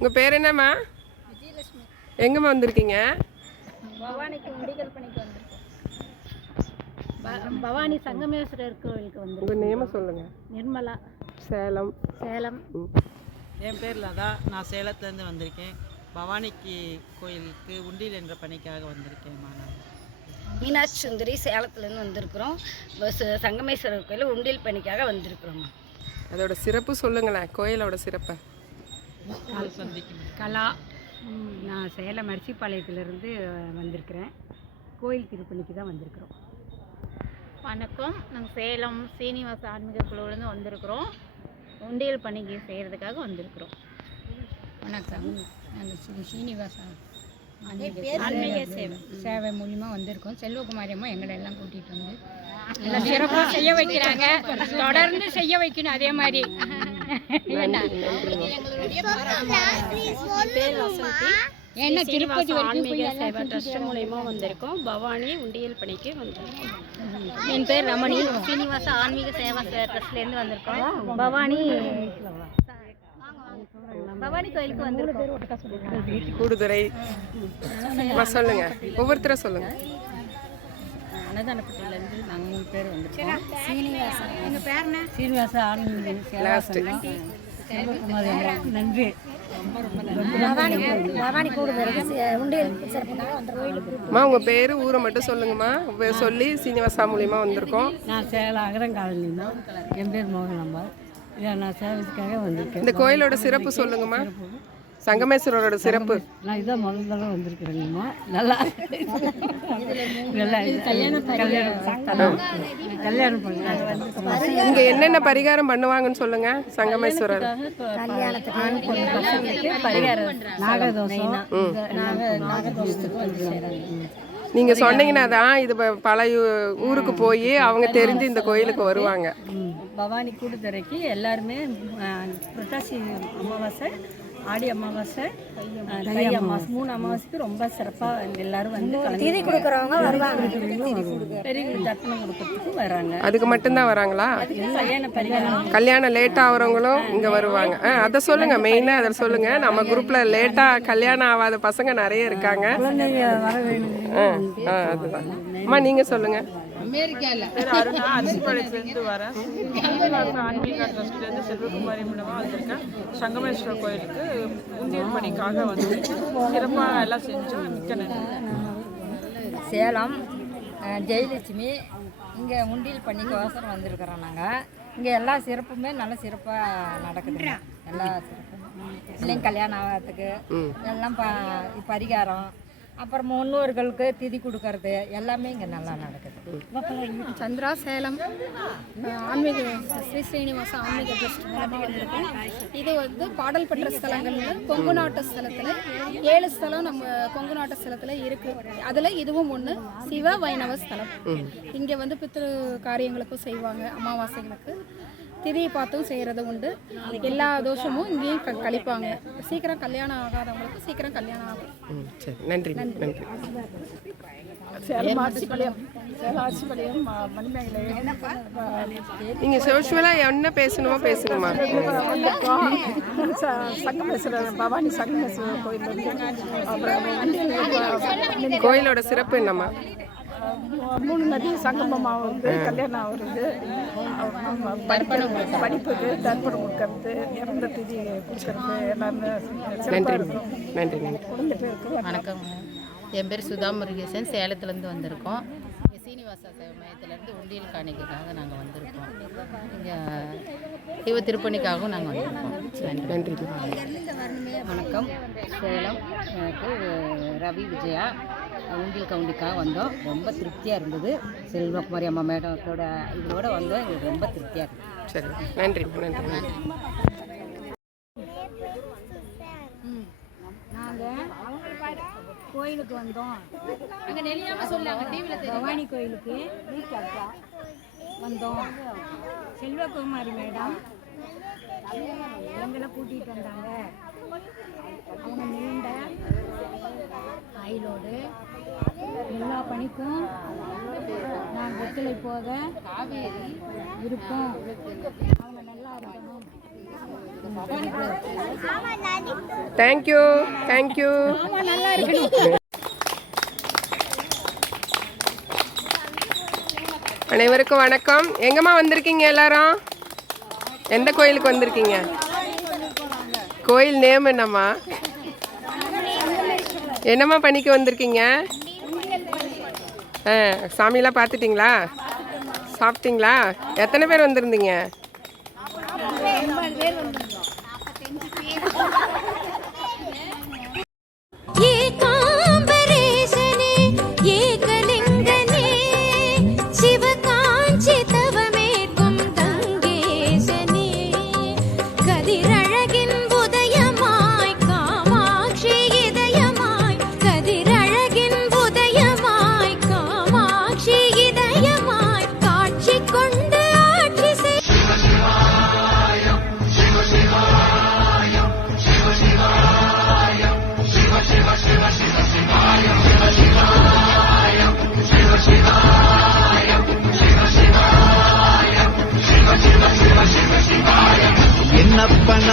உங்கள் பேர் என்னம்மா? விஜயலட்சுமி. எங்கம்மா வந்திருக்கீங்க? பவானிக்கு முடிகள் பணிக்கு வந்திருக்கோம். ப- பவானி சங்கமேஸ்வரர் கோவிலுக்கு வந்து உங்கள் நேமை சொல்லுங்கள் நிர்மலா. சேலம். சேலம். ம். என் பேர் லதா. நான் சேலத்துலேருந்து வந்திருக்கேன். பவானிக்கு கோயிலுக்கு உண்டியல் என்ற பணிக்காக வந்திருக்கேன் மாணவன் மீனாட்சி சுந்தரி சேலத்துலேருந்து வந்திருக்கிறோம். பஸ் சங்கமேஸ்வரர் கோயில் உண்டியல் பணிக்காக வந்திருக்கிறோம் அதோட சிறப்பு சொல்லுங்களேன். கோயிலோட சிறப்பை. கலா. ம், நான் சேலம் அரிசிப்பாளையத்திலிருந்து வந்திருக்கிறேன். கோயில் திருப்பணிக்கு தான் வந்திருக்கிறோம். வணக்கம். நாங்கள் சேலம் சீனிவாச ஆன்மீக குழுவிலேருந்து வந்திருக்கிறோம். உண்டியல் பணிக்கு செய்கிறதுக்காக வந்திருக்கிறோம். வணக்கம். நாங்கள் ஸ்ரீ சீனிவாசா ஆன்மீக சேவை. சேவை. மூலிமா வந்திருக்கோம். செல்வகுமாரி அம்மா எங்களை எல்லாம் கூட்டிகிட்டு வந்து எல்லாம் சிறப்பாக செய்ய வைக்கிறாங்க. தொடர்ந்து செய்ய வைக்கணும். அதே மாதிரி. ஏன்னா திருப்பதி ஆன்மீக சேவை ட்ரஸ்ட் மூலயமா வந்திருக்கோம். பவானி உண்டியல் பணிக்கு வந்திருக்கோம். என் பேர் ரமணி. சீனிவாச ஆன்மீக சேவா ட்ரஸ்ட்லேருந்து வந்திருக்கோம். பவானி பவானி கோயிலுக்கு வந்திருக்கோம். கூடுதுறை சொல்லுங்க. ஒவ்வொருத்தரும் சொல்லுங்க. அன்னதானப்பட்டியிலேருந்து நாங்கள் மூணு பேர் வந்திருக்கோம். சீனிவாசா? எங்கள் பேர் என்ன சீனிவாசா ஆன்மீக லாஸ்ட் செல்வகுமாரி அம்மா நன்றி. அம்மா உங்கள் பேர் ஊரை மட்டும் சொல்லுங்கம்மா. சொல்லி சீனிவாசா மூலியமாக வந்திருக்கோம். நான் சேலம் அகரங்காலனி தான். என் பேர் மோகனாம்பா இதை நான் சேலத்துக்காக வந்திருக்கேன். இந்த கோயிலோட சிறப்பு சொல்லுங்கம்மா. சங்கமேஸ்வரரோட சிறப்பு. நான் இதான் முதல் தடவை வந்திருக்கிறேங்கம்மா நல்லா நல்லா கல்யாணம் கல்யாணம் இங்க என்னென்ன பரிகாரம் பண்ணுவாங்கன்னு சொல்லுங்க சங்கமேஸ்வரர். நாகதோஷம். நீங்க சொன்னீங்கன்னா தான் இது பல ஊருக்கு போய் அவங்க தெரிஞ்சு இந்த கோயிலுக்கு வருவாங்க. பவானி கூடுதுறைக்கு எல்லாருமே புரட்டாசி அமாவாசை ஆடி அமாவாசை தை அமாவாசை. மூணு அமாவாசைக்கு ரொம்ப சிறப்பாக எல்லாரும் வந்து திதி கொடுக்குறவங்க வருவாங்க. பெரியவங்களுக்கு தர்ப்பணம் கொடுக்கறதுக்கு வராங்க. அதுக்கு மட்டும்தான் வராங்களா? இது கல்யாண பரிகாரம். கல்யாணம் லேட் ஆகிறவங்களும் இங்க வருவாங்க. ஆ, அதை சொல்லுங்க மெயினா அதை சொல்லுங்க. நம்ம குரூப்ல லேட்டா கல்யாணம் ஆகாத பசங்க நிறைய இருக்காங்க. ஆ, ஆ, அதுதான். அம்மா நீங்க சொல்லுங்க. பேர் அருணா அரிசிப்பாளையத்துலேருந்து வரேன். சீனிவாச ஆன்மீக ட்ரஸ்ட்லேருந்து செல்வகுமாரி மூலமாக வந்திருக்கேன். சங்கமேஸ்வரர் கோயிலுக்கு உண்டியல் பணிக்காக வந்து சிறப்பாக எல்லாம் செஞ்சோம். மிக்க நன்றி. சேலம் ஜெயலட்சுமி இங்கே உண்டியல் பண்ணிக்கு அவசரம் வந்திருக்கிறோம் நாங்கள் இங்கே எல்லா சிறப்புமே நல்ல சிறப்பாக நடக்குதுங்க. எல்லா சிறப்பும். பிள்ளைங்க கல்யாணம் ஆகிறதுக்கு எல்லாம் ப பரிகாரம் அப்புறம் முன்னோர்களுக்கு திதி கொடுக்கறது எல்லாமே இங்கே நல்லா நடக்குது. சந்திரா சேலம் ஆன்மீக ஸ்ரீ ஸ்ரீனிவாச ஆன்மீக ட்ரஸ்ட் மூலமாக வந்திருக்கோம் இது வந்து பாடல் பெற்ற ஸ்தலங்கள்ல கொங்கு நாட்டு ஸ்தலத்தில் ஏழு ஸ்தலம் நம்ம கொங்கு நாட்டு ஸ்தலத்தில் இருக்கு. அதில் இதுவும் ஒன்று சிவ வைணவ ஸ்தலம். இங்கே வந்து பித்ரு காரியங்களுக்கும் செய்வாங்க அமாவாசைகளுக்கு. திதியை பார்த்தும் செய்கிறது உண்டு. எல்லா தோஷமும் இங்கேயும் க கழிப்பாங்க. சீக்கிரம் கல்யாணம் ஆகாதவங்களுக்கு சீக்கிரம் கல்யாணம் ஆகும். சரி. நன்றி. நன்றி. நீங்க சோஷுவலா என்ன பேசணுமோ பேசுங்கம்மா. சங்கமேஸ்வரர் பவானி சங்கமேஸ்வரர் கோயில் கோயிலோட சிறப்பு என்னம்மா? மூணு நதி சங்கமமாக வந்து கல்யாணம் ஆகுறது படிப்பு படிப்புக்கு தர்ப்பணம் கொடுக்கறது இறந்த திதி கொடுக்கறது எல்லாமே நன்றி நன்றி வணக்கம். என் பேர் சுதா முருகேசன் சேலத்துலேருந்து வந்திருக்கோம். இங்க சீனிவாசா சேவை மையத்திலேருந்து உண்டியல் காணிக்கைக்காக நாங்கள் வந்திருக்கோம். இங்கே தெய்வ திருப்பணிக்காகவும் நாங்கள் வந்திருக்கோம். நன்றி. நன்றி. வணக்கம். சேலம் எனக்கு ரவி விஜயா. உண்டியல் கவுண்டிக்காக வந்தோம். ரொம்ப திருப்தியாக இருந்தது. செல்வகுமாரி அம்மா மேடத்தோட இதோட வந்தோம் எங்களுக்கு ரொம்ப திருப்தியாக இருக்குது சரி நன்றி நன்றி நன்றி. கோயிலுக்கு வந்தோம். பவானி கோயிலுக்கு வந்தோம். செல்வகுமாரி மேடம் எங்களை கூட்டிகிட்டு வந்தாங்க. அவங்க நீண்ட எல்லா பணிக்கும் நான் வெற்றிலை போக இருப்போம் அவங்க நல்லா இருக்கணும். தேங்க்யூ தேங்க்யூ அனைவருக்கும் வணக்கம். எங்கம்மா வந்திருக்கீங்க எல்லாரும்? எந்த கோயிலுக்கு வந்திருக்கீங்க? கோயில் நேம் என்னம்மா? என்னம்மா பண்ணிக்க வந்திருக்கீங்க? சாமியெல்லாம் பார்த்துட்டிங்களா? சாப்பிட்டீங்களா? எத்தனை பேர் வந்திருந்தீங்க?